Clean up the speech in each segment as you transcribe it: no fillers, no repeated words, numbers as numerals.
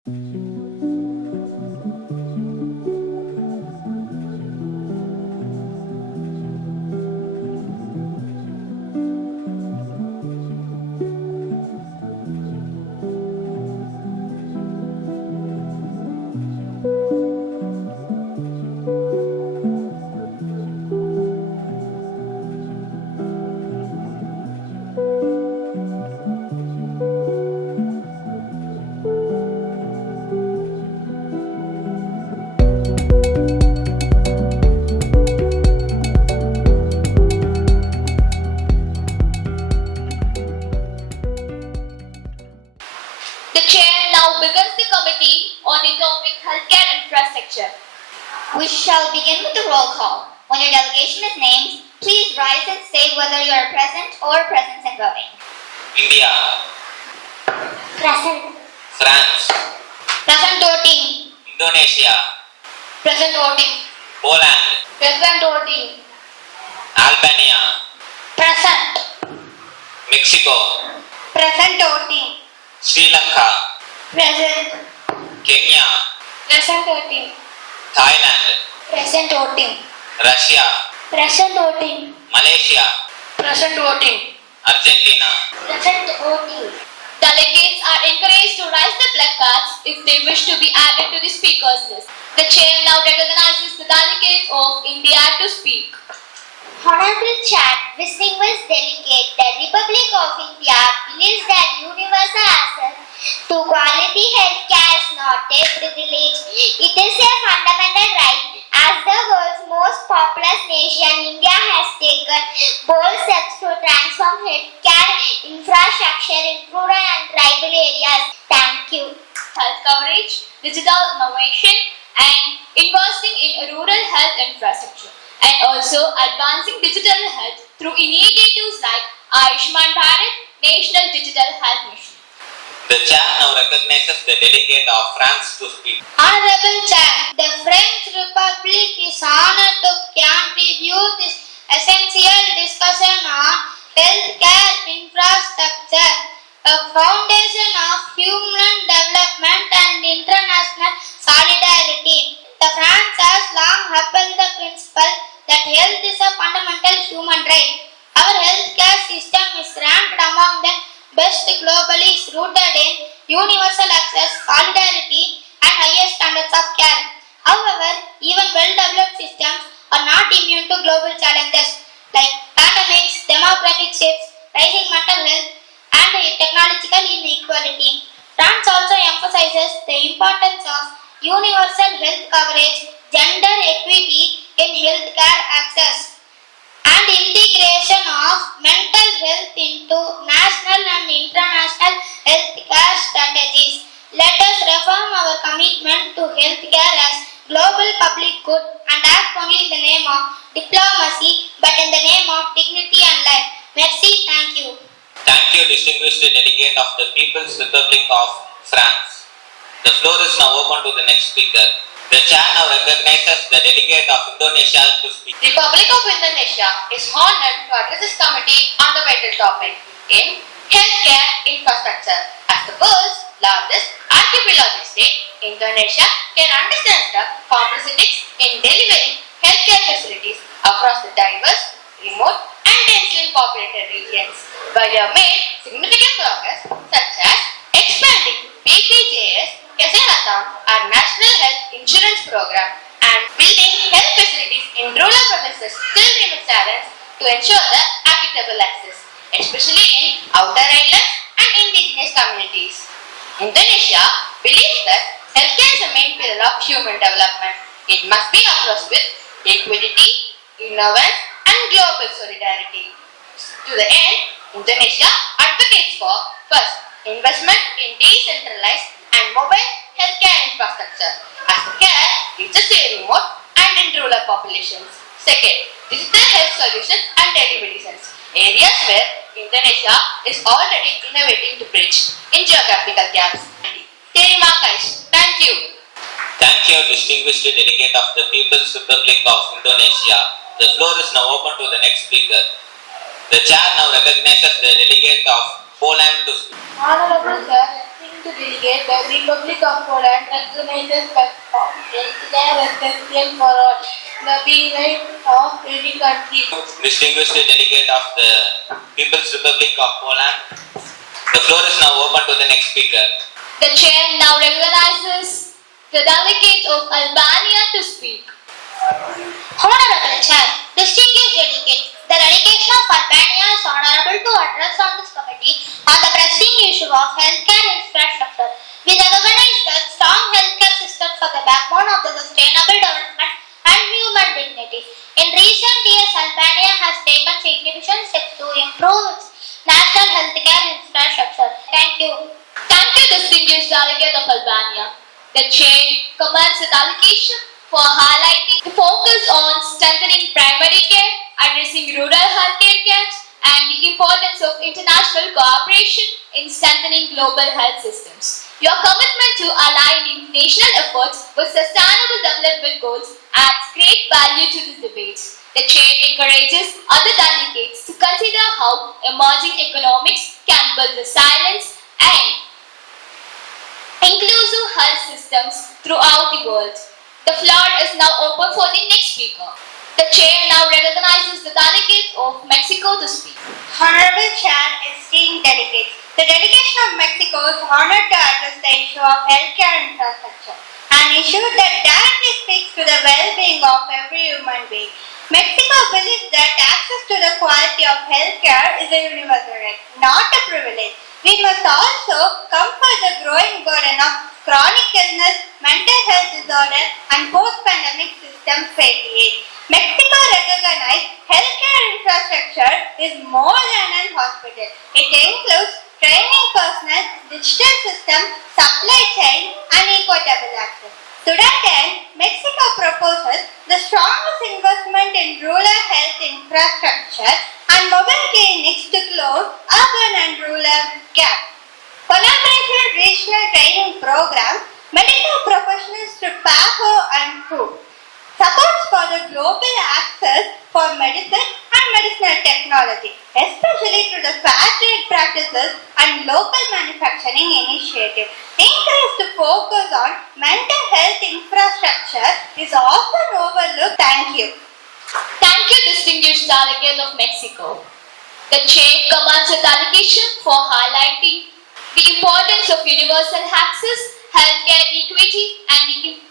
The chair now begins the committee on the topic healthcare infrastructure. We shall begin with the roll call. When your delegation is named, please rise and state whether you are present or present and voting. India. Present. France. Present voting. Indonesia. Present voting. Poland. Present voting. Albania. Present. Mexico. Present voting. Sri Lanka. Present. Kenya. Present voting. Thailand. Present voting. Russia. Present voting. Malaysia. Present voting. Argentina. Present voting. Delegates are encouraged to raise the placards if they wish to be added to the speakers list. The chair now recognizes the delegates of India to speak. Honorable Chair, distinguished delegate, the Republic of India believes that universal access to quality health care is not a privilege. It is a fundamental right. As the world's most populous nation, India has taken bold steps to transform healthcare infrastructure in rural and tribal areas. Thank you. Health coverage, digital innovation, and investing in rural health infrastructure, and also advancing digital health through initiatives like Ayushman Bharat National Digital Health Mission. The chair now recognizes the delegate of France to speak. Honorable Chair, the French Republic is honored to contribute this essential discussion on healthcare infrastructure, a foundation of human development and international solidarity. The France has long upheld the principle that health is a fundamental human right. Our healthcare system is ranked among the best globally, is rooted in universal access, solidarity, and highest standards of care. However, even well-developed systems are not immune to global challenges like pandemics, demographic shifts, rising mental health, and technological inequality. France also emphasizes the importance of universal health coverage, gender equity in healthcare access, and integration of mental health into national and international healthcare strategies. Let us reform our commitment to healthcare as global public good and act only in the name of diplomacy but in the name of dignity and life. Merci, thank you. Thank you, distinguished delegate of the People's Republic of France. The floor is now open to the next speaker. The chair now recognizes the delegate of Indonesia to speak. Republic of Indonesia is honored to address this committee on the vital topic in healthcare infrastructure. As the world's largest archipelagic state, Indonesia can understand the complexities in delivering healthcare facilities across the diverse, remote, and densely populated regions. While they have made significant progress, such as expanding BPJS Kesehatan, our national health insurance program, and building health facilities in rural provinces still remains challenge to ensure the equitable access, especially in outer islands and indigenous communities. Indonesia believes that healthcare is a main pillar of human development. It must be approached with equity, innovation, and global solidarity. To the end, Indonesia advocates for first, investment in decentralized and mobile healthcare infrastructure as the care reaches a remote and in rural populations. Second, digital health solutions and telemedicine, areas where Indonesia is already innovating to bridge in geographical gaps. Terima kasih. Thank you. Thank you, distinguished delegate of the People's Republic of Indonesia. The floor is now open to the next speaker. The chair now recognizes the delegate of Poland to speak. Honorable Sir, to delegate, the Republic of Poland recognizes that healthcare is essential for all, the being right of any country. Distinguished delegate of the People's Republic of Poland, the floor is now open to the next speaker. The chair now recognizes the delegate of Albania to speak. Honorable Chair, distinguished delegates, the delegation of Albania is honorable to address on this committee on the pressing issue of healthcare infrastructure. We recognize that strong healthcare systems are the backbone of the sustainable development and human dignity. In recent years, Albania has taken significant steps to improve its national healthcare infrastructure. Thank you. Thank you, distinguished delegate of Albania. The chair commends the delegation for highlighting the focus on strengthening primary care, addressing rural healthcare gaps, and the importance of international cooperation in strengthening global health systems. Your commitment to aligning national efforts with sustainable development goals adds great value to this debate. The chair encourages other delegates to consider how emerging economics can build resilience and inclusive health systems throughout the world. The floor is now open for the next speaker. The chair now recognizes the delegate of Mexico to speak. Honorable Chair, esteemed delegates, the delegation of Mexico is honored to address the issue of healthcare infrastructure, an issue that directly speaks to the well-being of every human being. Mexico believes that access to the quality of healthcare is a universal right, not a privilege. We must also comfort the growing burden of chronic illness, mental health disorder, and post-pandemic system fatigue. Mexico recognizes healthcare infrastructure is more than a hospital. It includes training personnel, digital system, supply chain, and equitable access. To that end, Mexico proposes the strongest investment in rural health infrastructure and mobile clinics to close urban and rural gaps. Collaborative regional training programs, medical professionals to PAHO and PRO. Supports for the global access for medicine and medicinal technology, especially through the fair trade practices and local manufacturing initiatives. Encouraged to focus on mental health infrastructure is often overlooked. Thank you. Thank you, distinguished delegate of Mexico. The chair commends the delegation for highlighting the importance of universal access, healthcare equity,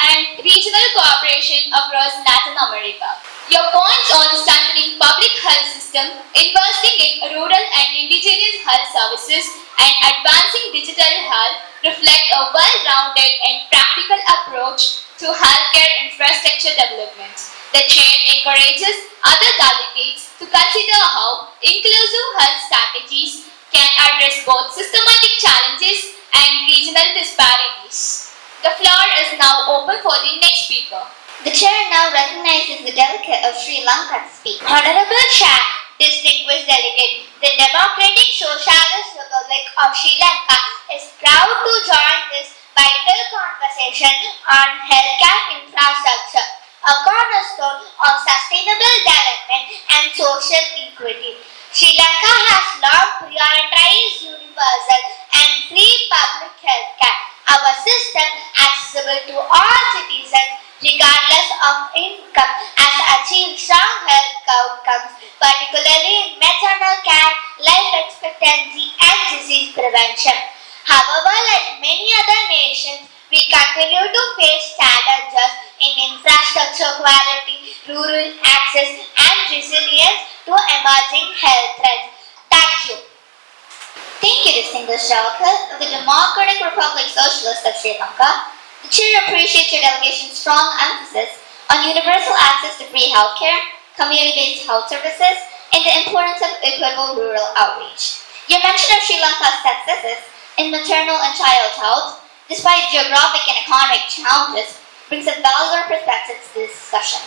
and regional cooperation across Latin America. Your points on strengthening public health system, investing in rural and indigenous health services, and advancing digital health reflect a well-rounded and practical approach to healthcare infrastructure development. The chair encourages other delegates to consider how inclusive health strategies can address both systematic challenges and regional disparities. The floor is now open for the next speaker. The chair now recognizes the delegate of Sri Lanka to speak. Honorable Chair, distinguished delegate, the Democratic Socialist Republic of Sri Lanka is proud to join this vital conversation on healthcare infrastructure, a cornerstone of sustainable development and social equity. Sri Lanka has long prioritized universal and free public healthcare. Our system, accessible to all citizens regardless of income, has achieved strong health outcomes, particularly in maternal care, life expectancy, and disease prevention. However, like many other nations, we continue to face challenges in infrastructure quality, rural access, and resilience to emerging health threats. Thank you. Thank you, distinguished delegate of the Democratic Republic Socialist of Sri Lanka. The chair appreciates your delegation's strong emphasis on universal access to free healthcare, community-based health services, and the importance of equitable rural outreach. Your mention of Sri Lanka's successes in maternal and child health, despite geographic and economic challenges, brings a valuable perspective to this discussion.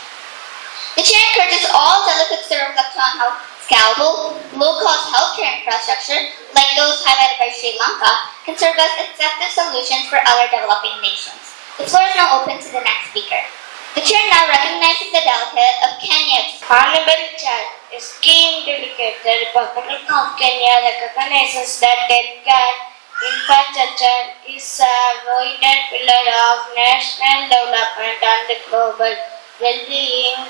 The chair encourages all delegates to reflect on how scalable, low-cost healthcare infrastructure, like those highlighted by Sri Lanka, can serve as effective solutions for other developing nations. The floor is now open to the next speaker. The chair now recognizes the delegate of Kenya. Honorable Chair, esteemed delegate, the Republic of Kenya recognizes that healthcare infrastructure is a vital pillar of national development and global well-being.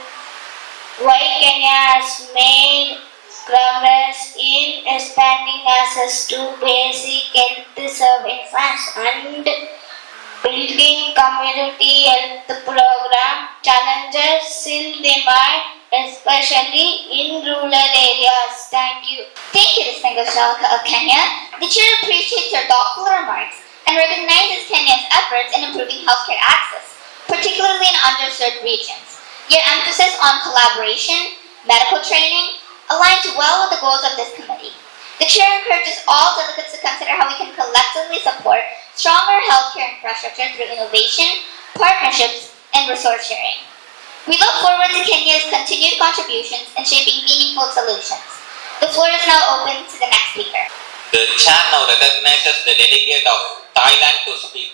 While Kenya has made progress in expanding access to basic health services and building community health program, challenges still remain, especially in rural areas. Thank you. Thank you, distinguished delegate of Kenya. The chair appreciates your thoughtful remarks and recognizes Kenya's efforts in improving healthcare access, particularly in underserved regions. Your emphasis on collaboration, medical training, aligns well with the goals of this committee. The chair encourages all delegates to consider how we can collectively support stronger healthcare infrastructure through innovation, partnerships, and resource sharing. We look forward to Kenya's continued contributions in shaping meaningful solutions. The floor is now open to the next speaker. The chair now recognizes the delegate of Thailand to speak.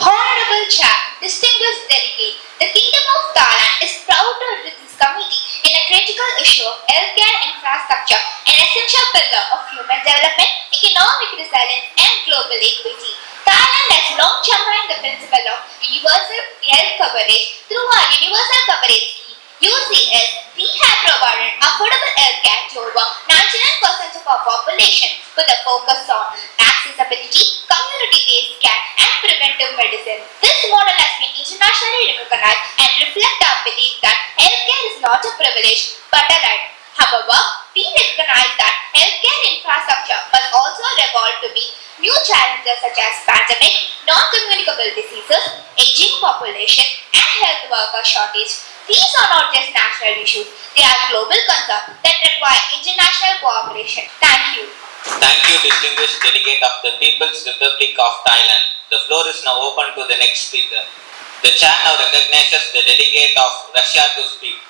Honorable Chair, distinguished delegate, the Kingdom of Thailand is proud to address this committee in a critical issue of healthcare infrastructure, an essential pillar of human development, economic resilience, and global equity. Thailand has long championed the principle of universal health coverage through our Universal Coverage Scheme, UCS. We have provided affordable healthcare to over 99% of our population with a focus on accessibility, community-based care, and preventive medicine. This model has been internationally recognized and reflects our belief that healthcare is not a privilege but a right. However, we recognize that healthcare infrastructure must also evolve to meet new challenges such as pandemic, non-communicable diseases, aging population, and health worker shortage. These are not just national issues, they are global concerns that require international cooperation. Thank you. Thank you, distinguished delegate of the People's Republic of Thailand. The floor is now open to the next speaker. The chair now recognizes the delegate of Russia to speak.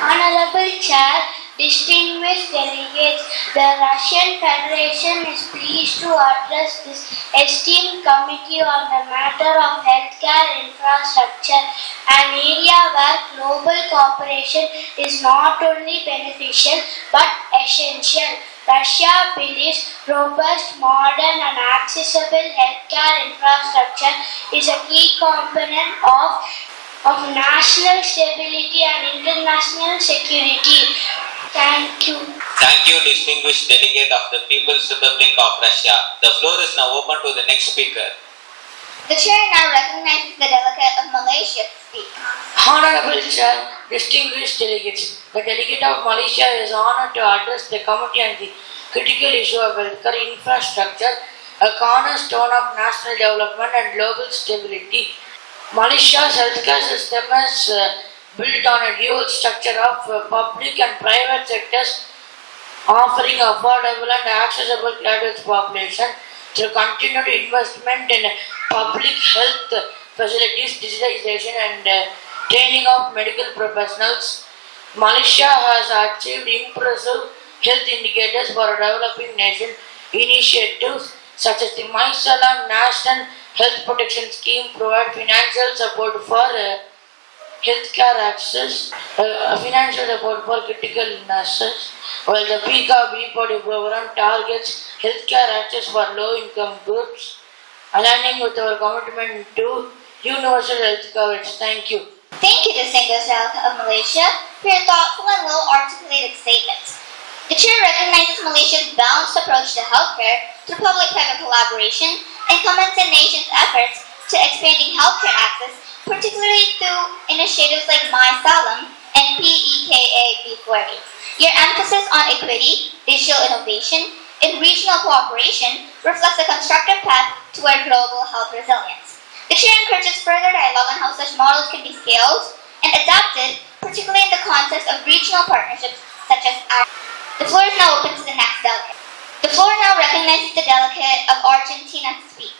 Honorable Chair, distinguished delegates, the Russian Federation is pleased to address this esteemed committee on the matter of healthcare infrastructure, an area where global cooperation is not only beneficial but essential. Russia believes robust, modern and accessible healthcare infrastructure is a key component of national stability and international security. Thank you. Thank you, distinguished delegate of the People's Republic of Russia. The floor is now open to the next speaker. The chair now recognizes the delegate of Malaysia to speak. Honorable Chair, distinguished delegates, the delegate of Malaysia is honored to address the committee on the critical issue of healthcare infrastructure, a cornerstone of national development and global stability. Malaysia's healthcare system is built on a dual structure of public and private sectors, offering affordable and accessible care to its population through continued investment in public health facilities, digitization and training of medical professionals. Malaysia has achieved impressive health indicators for a developing nation. Initiatives such as the MySalam National Health Protection Scheme provide financial support for healthcare access, financial support for critical illnesses, while the PICA B40 program targets healthcare access for low-income groups, aligning with our commitment to universal health coverage. Thank you. Thank you, distinguished delegate of Malaysia, for your thoughtful and well-articulated statements. The chair recognizes Malaysia's balanced approach to healthcare through public-private collaboration and commends the nation's efforts to expanding healthcare access, particularly through initiatives like MySalam and PEKA B40. Your emphasis on equity, digital innovation, and regional cooperation reflects a constructive path toward global health resilience. The chair encourages further dialogue on how such models can be scaled and adapted, particularly in the context of regional partnerships such as ours. The floor is now open to the next delegate. The floor now recognizes the delegate of Argentina to speak.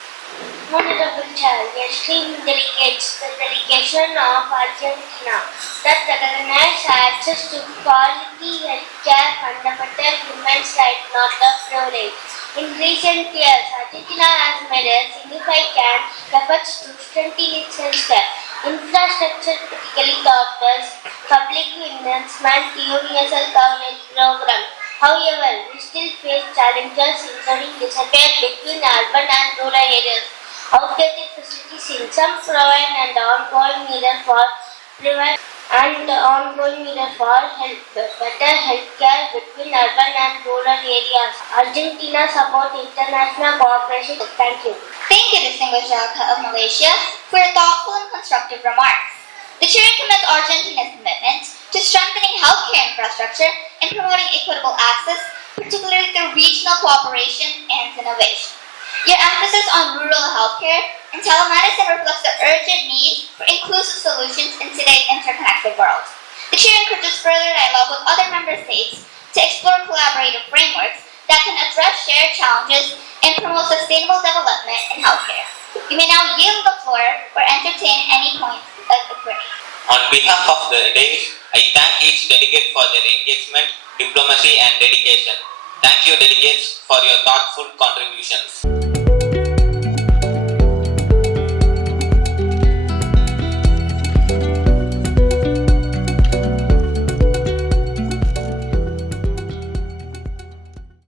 Honorable Chair, esteemed delegates, the delegation of Argentina that recognize access to quality healthcare fundamental human right, not a privilege. In recent years, Argentina has made a significant efforts to strengthen its healthcare infrastructure, particularly doctors, public investment, universal coverage program, However, we still face challenges including disappear between urban and rural areas. Outdated facilities in some provide and ongoing need for prevent and ongoing need for better healthcare between urban and rural areas. Argentina support international cooperation. Thank you. Thank you, distinguished delegate of Malaysia, for your thoughtful and constructive remarks. The chair commends Argentina's commitment to strengthening healthcare infrastructure and promoting equitable access, particularly through regional cooperation and innovation. Your emphasis on rural healthcare and telemedicine reflects the urgent need for inclusive solutions in today's interconnected world. The chair encourages further dialogue with other member states to explore collaborative frameworks that can address shared challenges and promote sustainable development in healthcare. You may now yield the floor or entertain any points of inquiry. On behalf of the days, I thank each delegate for their engagement, diplomacy and dedication. Thank you delegates for your thoughtful contributions.